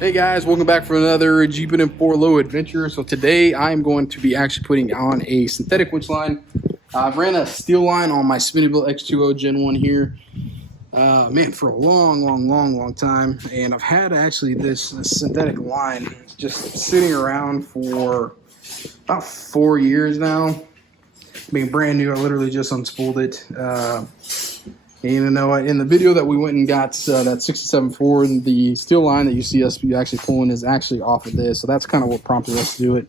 Hey guys, welcome back for another Jeepin' and 4 Low adventure. So today I'm going to be actually putting on a synthetic winch line. I've ran a steel line on my Spinnybilt X2O Gen 1 here, man, for a long time. And I've had actually this synthetic line just sitting around for about 4 years now. Being brand new, I literally just unspooled it. And you know, in the video that we went and got that 67.4, the steel line that you see us actually pulling is actually off of this. So that's kind of what prompted us to do it.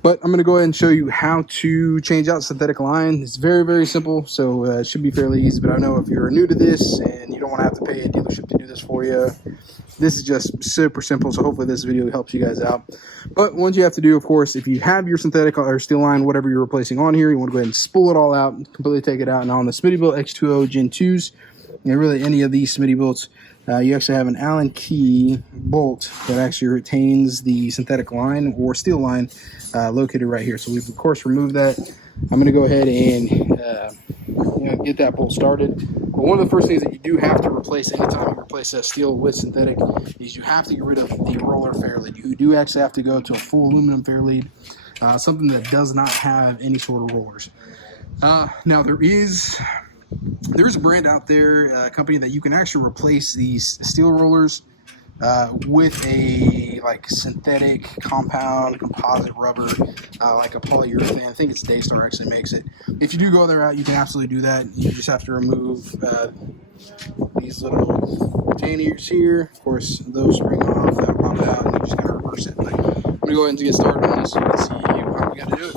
But I'm going to go ahead and show you how to change out synthetic line. It's very simple, so it should be fairly easy. But I know if you're new to this and you don't want to have to pay a dealership to do this for you, this is just super simple. So hopefully this video helps you guys out. But what you have to do, of course, if you have your synthetic or steel line, whatever you're replacing on here, you want to go ahead and spool it all out, completely take it out. And on the Spinnybilt X2O Gen 2s, and really any of these Spinnybilts, you actually have an Allen key bolt that actually retains the synthetic line or steel line located right here. So we've of course removed that. I'm going to go ahead and get that bolt started. But one of the first things that you do have to replace anytime you replace that steel with synthetic is you have to get rid of the roller fair lead. You do actually have to go to a full aluminum fair lead, something that does not have any sort of rollers. Now there's a brand out there, a company that you can actually replace these steel rollers with a synthetic composite rubber, like a polyurethane. I think it's Daystar actually makes it. If you do go there out, you can absolutely do that. You just have to remove these little retainers here. Of course, those spring off, that'll pop out, and you just gotta reverse it. But I'm gonna go ahead and get started on this so you can see how we gotta do it.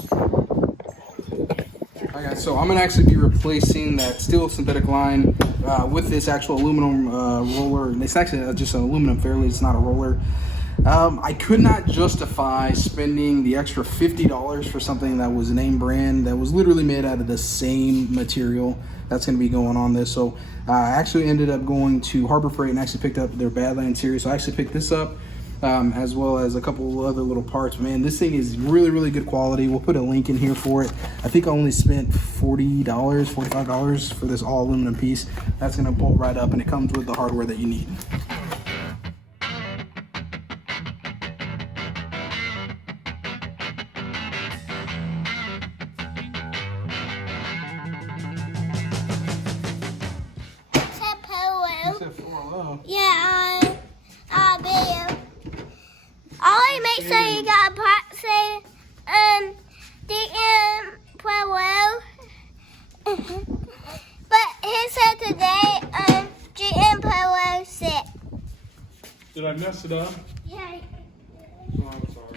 Alright guys, so I'm going to actually be replacing that steel synthetic line with this actual aluminum roller. It's actually just an aluminum fair lead, it's not a roller. I could not justify spending the extra $50 for something that was a name brand that was literally made out of the same material that's going to be going on this. So I actually ended up going to Harbor Freight and actually picked up their Badland series. So I actually picked this up. As well as a couple other little parts. Man, this thing is really good quality. We'll put a link in here for it. I think I only spent $40, $45 for this all aluminum piece. That's gonna bolt right up, and it comes with the hardware that you need. Yeah, video. Always make sure you got a part say DM well. But he said today GM Powell set. Did I mess it up? Yeah. Oh, I'm sorry.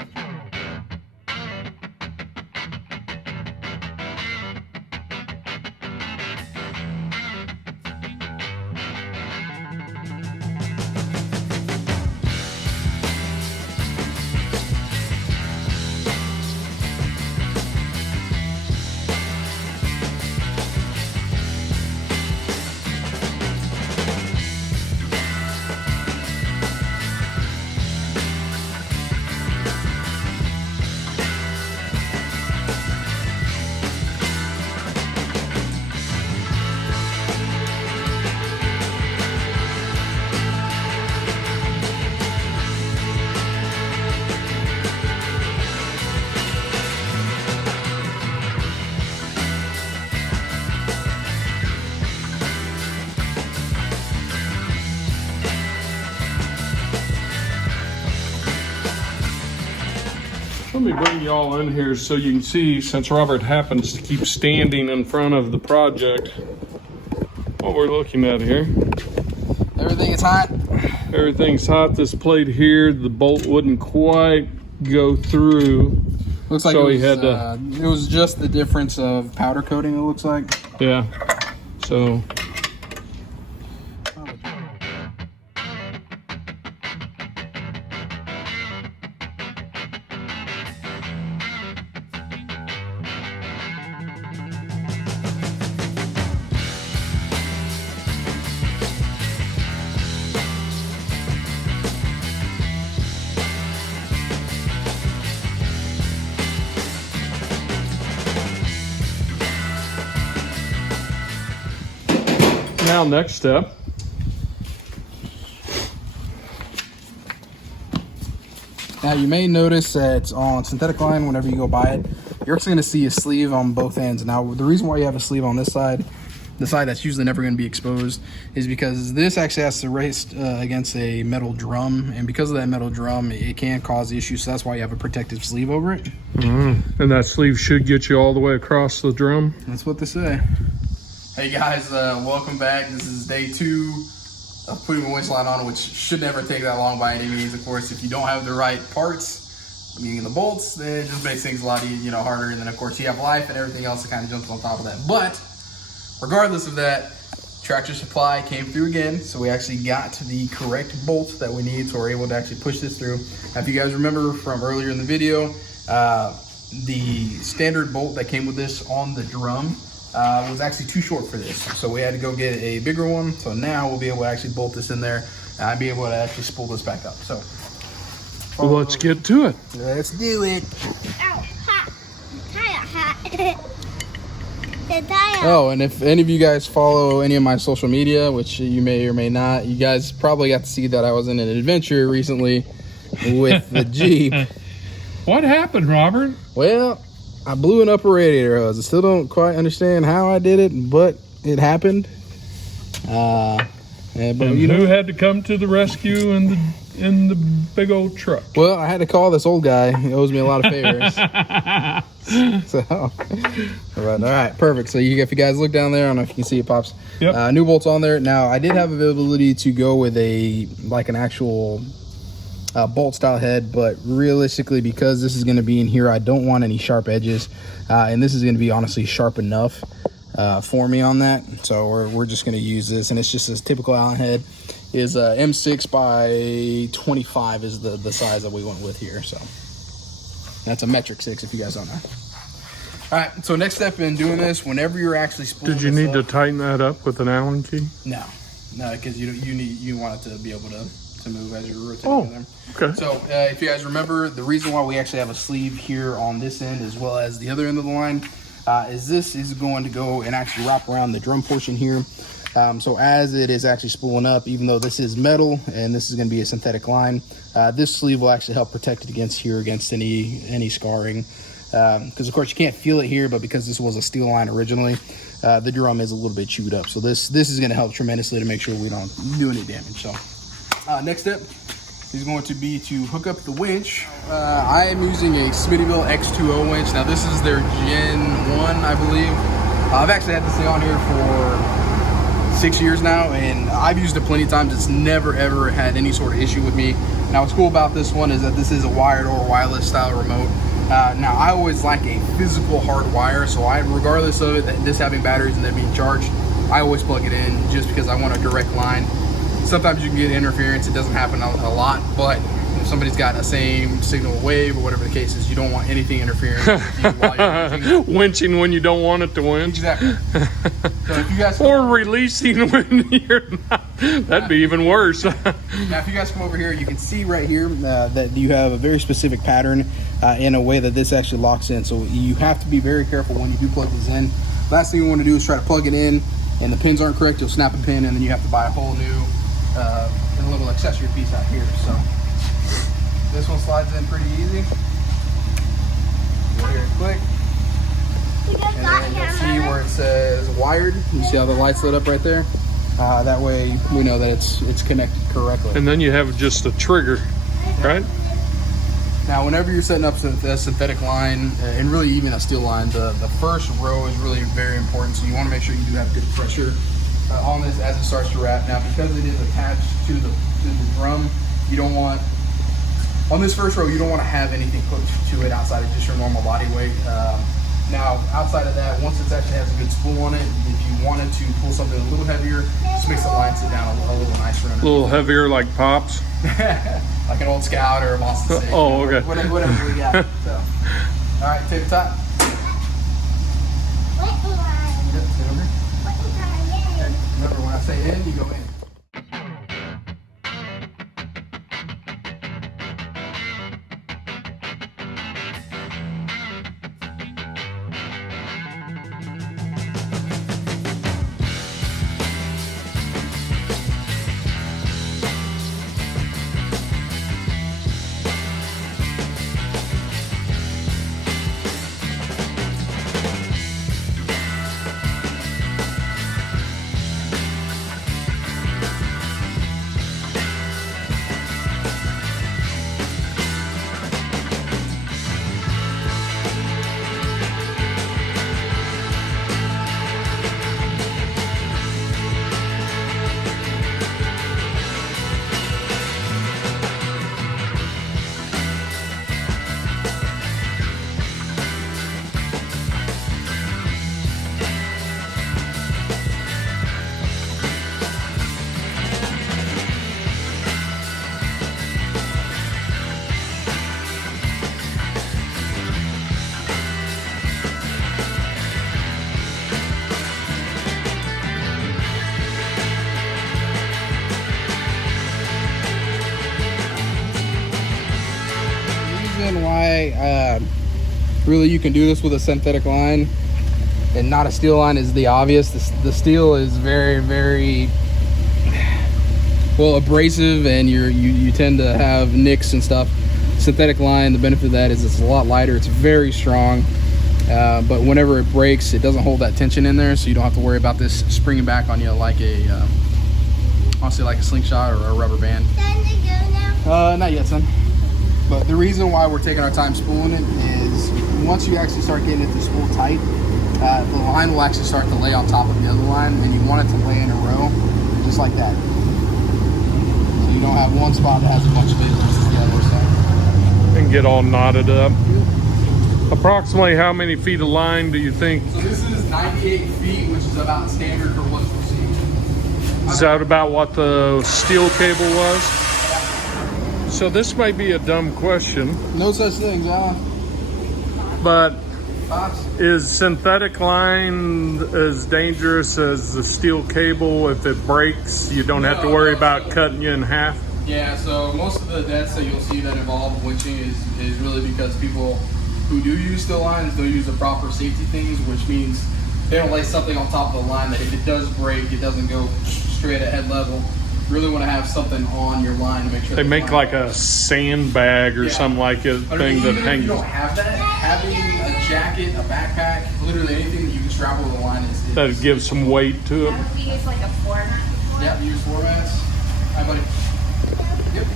Let me bring y'all in here so you can see, since Robert happens to keep standing in front of the project, what we're looking at here. Everything is hot. Everything's hot. This plate here, the bolt wouldn't quite go through. Looks like so it was just the difference of powder coating, it looks like. Yeah. So now next step Now you may notice that on synthetic line, whenever you go buy it, you're actually going to see a sleeve on both ends. Now the reason why you have a sleeve on this side, the side that's usually never going to be exposed, is because this actually has to race against a metal drum, and because of that metal drum, it can cause issues. So that's why you have a protective sleeve over it. And that sleeve should get you all the way across the drum. That's what they say. Hey guys, welcome back. This is day 2 of putting a winch line on, which should never take that long by any means. Of course, if you don't have the right parts, meaning the bolts, then it just makes things a lot harder. And then of course you have life and everything else that kind of jumps on top of that. But regardless of that, Tractor Supply came through again, so we actually got to the correct bolt that we need, so we're able to actually push this through. Now, if you guys remember from earlier in the video, the standard bolt that came with this on the drum was actually too short for this, so we had to go get a bigger one. So now we'll be able to actually bolt this in there and be able to actually spool this back up. So well, let's get to it. Let's do it. Ow, hot. Tire hot. The tire. Oh, and if any of you guys follow any of my social media, which you may or may not, you guys probably got to see that I was in an adventure recently with the Jeep. What happened, Robert? Well, I blew an upper radiator hose. I still don't quite understand how I did it, but it happened. But you know, who had to come to the rescue in the big old truck? Well, I had to call this old guy. He owes me a lot of favors. So, all right, perfect. So if you guys look down there, I don't know if you can see it, Pops. Yep. New bolts on there. Now, I did have availability to go with an actual bolt style head, but realistically, because this is going to be in here, I don't want any sharp edges, and this is going to be honestly sharp enough for me on that. So we're just going to use this, and it's just a typical Allen head. Is M6 by 25 is the size that we went with here. So that's a metric 6 if you guys don't know. All right, so next step in doing this, whenever you're actually spooling Did you need to tighten that up with an Allen key? No, because you want it to be able to move as you're rotating. Oh, them. okay. So if you guys remember, the reason why we actually have a sleeve here on this end as well as the other end of the line is this is going to go and actually wrap around the drum portion here. So as it is actually spooling up, even though this is metal and this is going to be a synthetic line, this sleeve will actually help protect it against any scarring. Because of course you can't feel it here, but because this was a steel line originally, the drum is a little bit chewed up. So this is going to help tremendously to make sure we don't do any damage. So next step is going to be to hook up the winch. I am using a Smittyville X2O winch. Now this is their Gen 1, I believe. I've actually had this thing on here for 6 years now, and I've used it plenty of times. It's never ever had any sort of issue with me. Now what's cool about this one is that this is a wired or wireless style remote. Now I always like a physical hard wire, so regardless of it, this having batteries and then being charged, I always plug it in just because I want a direct line. Sometimes you can get interference. It doesn't happen a lot, but if somebody's got the same signal wave or whatever the case is, you don't want anything interfering with you while you're winching when you don't want it to winch. Exactly. So if you guys or releasing when you're not, that'd be even worse. Now if you guys come over here, you can see right here that you have a very specific pattern in a way that this actually locks in. So you have to be very careful when you do plug this in. Last thing you want to do is try to plug it in and the pins aren't correct. You'll snap a pin and then you have to buy a whole new a little accessory piece out here. So this one slides in pretty easy. Go here quick. And then you'll see where it says wired. You see how the lights lit up right there? That way we know that it's connected correctly. And then you have just a trigger, right? Now, whenever you're setting up a synthetic line, and really even a steel line, the first row is really very important. So you want to make sure you do have good pressure on this as it starts to wrap. Now, because it is attached to the drum, you don't want, on this first row, you don't want to have anything hooked to it outside of just your normal body weight. Now, outside of that, once it actually has a good spool on it, if you wanted to pull something a little heavier, just makes the line sit down a little nicer. A little heavier, like Pops? Like an old Scout or a Boston Stick. Oh, okay. Whatever we got. So, all right, take the top. Yep, sit over. Remember, when I say in, you go in. reason why really you can do this with a synthetic line and not a steel line is the obvious. The steel is very, very well abrasive, and you tend to have nicks and stuff. Synthetic line, the benefit of that is it's a lot lighter. It's very strong, but whenever it breaks, it doesn't hold that tension in there, so you don't have to worry about this springing back on you like a honestly like a slingshot or a rubber band. Time to go now? Not yet, son. But the reason why we're taking our time spooling it is once you actually start getting it to spool tight, the line will actually start to lay on top of the other line, and you want it to lay in a row, just like that. So you don't have one spot that has a bunch of it together. So. And get all knotted up. Approximately how many feet of line do you think? So this is 98 feet, which is about standard for what we're seeing. Is that about what the steel cable was? So this might be a dumb question, No such thing, John. but Pops? is synthetic line as dangerous as the steel cable? If it breaks, you don't have to worry about cutting you in half? Yeah, so most of the deaths that you'll see that involve winching is really because people who do use steel lines don't use the proper safety things, which means they don't lay something on top of the line that if it does break, it doesn't go straight at head level. You really want to have something on your line to make sure They the make line- like a sandbag or Yeah. something like a But thing even that if hangs. you don't have that, having a jacket, a backpack, literally anything that you can strap over the line is That gives some weight to it. We use like a format before. Yeah, use formats. Hi, buddy. Yep.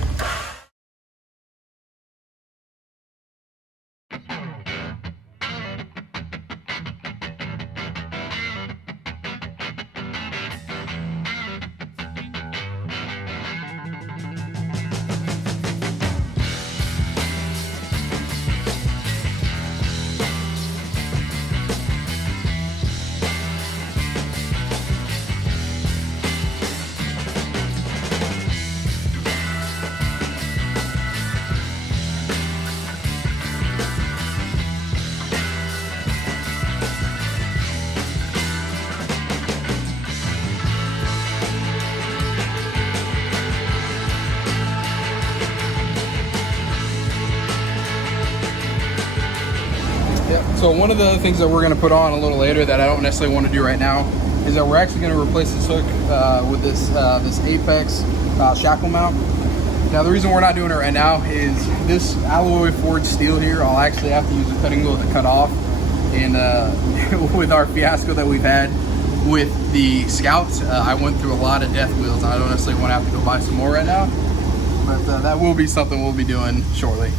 Yep. So one of the things that we're going to put on a little later that I don't necessarily want to do right now is that we're actually going to replace this hook with this Apex shackle mount. Now the reason we're not doing it right now is this alloy forged steel here, I'll actually have to use a cutting wheel to cut off. And with our fiasco that we've had with the Scouts, I went through a lot of death wheels. I don't necessarily want to have to go buy some more right now, but that will be something we'll be doing shortly.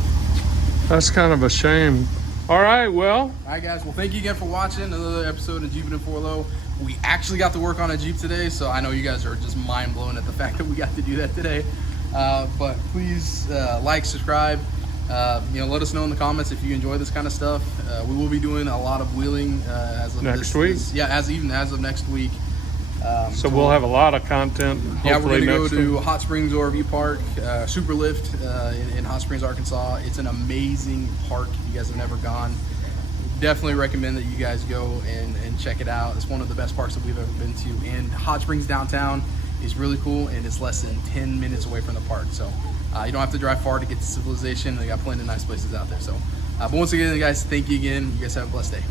That's kind of a shame. All right, well, All right, guys. Well, thank you again for watching another episode of Jeeping in 4 Low. We actually got to work on a Jeep today, so I know you guys are just mind blown at the fact that we got to do that today. But please like, subscribe. Let us know in the comments if you enjoy this kind of stuff. We will be doing a lot of wheeling as of Next week? as of next week. so we'll have a lot of content. Yeah, we're hopefully gonna go next to week. Hot Springs RV Park, Super Lift in Hot Springs, Arkansas. It's an amazing park. If you guys have never gone, definitely recommend that you guys go and check it out. It's one of the best parks that we've ever been to. And Hot Springs downtown is really cool, and it's less than 10 minutes away from the park. So you don't have to drive far to get to civilization. They got plenty of nice places out there. So, but once again, guys, thank you again. You guys have a blessed day.